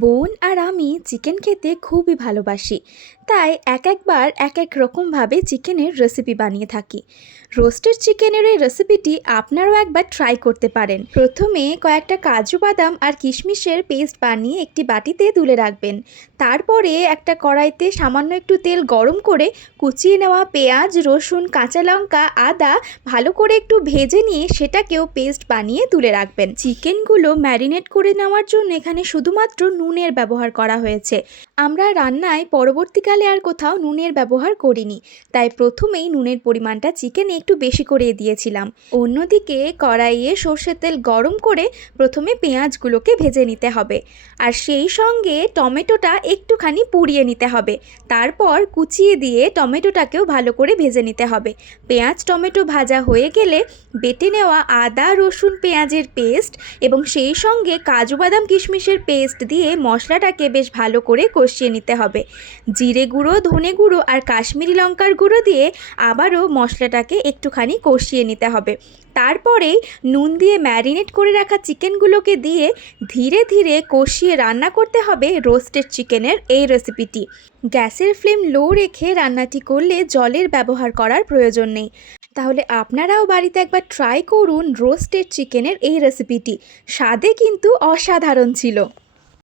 বোন আর আমি চিকেন খেতে খুবই ভালোবাসি। তাই একবার এক এক রকমভাবে চিকেনের রেসিপি বানিয়ে থাকি। রোস্টেড চিকেনের এই রেসিপিটি আপনারাও একবার ট্রাই করতে পারেন। প্রথমে কয়েকটা কাজু বাদাম আর কিশমিশের পেস্ট বানিয়ে একটি বাটিতে তুলে রাখবেন। তারপরে একটা কড়াইতে সামান্য একটু তেল গরম করে কুচিয়ে নেওয়া পেঁয়াজ, রসুন, কাঁচা লঙ্কা, আদা ভালো করে একটু ভেজে নিয়ে সেটাকেও পেস্ট বানিয়ে তুলে রাখবেন। চিকেনগুলো ম্যারিনেট করে নেওয়ার জন্য এখানে শুধুমাত্র নুনের ব্যবহার করা হয়েছে। আমরা রান্নায় পরবর্তীকালে আর কোথাও নুনের ব্যবহার করিনি, তাই প্রথমেই নুনের পরিমাণটা চিকেনে একটু বেশি করে দিয়েছিলাম। অন্যদিকে কড়াইয়ে সর্ষের তেল গরম করে প্রথমে পেঁয়াজগুলোকে ভেজে নিতে হবে, আর সেই সঙ্গে টমেটোটা একটুখানি পুড়িয়ে নিতে হবে। তারপর কুচিয়ে দিয়ে টমেটোটাকেও ভালো করে ভেজে নিতে হবে। পেঁয়াজ টমেটো ভাজা হয়ে গেলে বেটে নেওয়া আদা, রসুন, পেঁয়াজের পেস্ট এবং সেই সঙ্গে কাজু বাদাম কিশমিশের পেস্ট দিয়ে মশলাটাকে বেশ ভালো করে কষিয়ে নিতে হবে। জিরে গুঁড়ো, ধনে গুঁড়ো আর কাশ্মীরি লঙ্কার গুঁড়ো দিয়ে আবারও মশলাটাকে একটুখানি কষিয়ে নিতে হবে। তারপরেই নুন দিয়ে ম্যারিনেট করে রাখা চিকেনগুলোকে দিয়ে ধীরে ধীরে কষিয়ে রান্না করতে হবে রোস্টেড চিকেনের এই রেসিপিটি। গ্যাসের ফ্লেম লো রেখে রান্নাটি করলে জলের ব্যবহার করার প্রয়োজন নেই। তাহলে আপনারাও বাড়িতে একবার ট্রাই করুন রোস্টেড চিকেনের এই রেসিপিটি। স্বাদে কিন্তু অসাধারণ ছিল।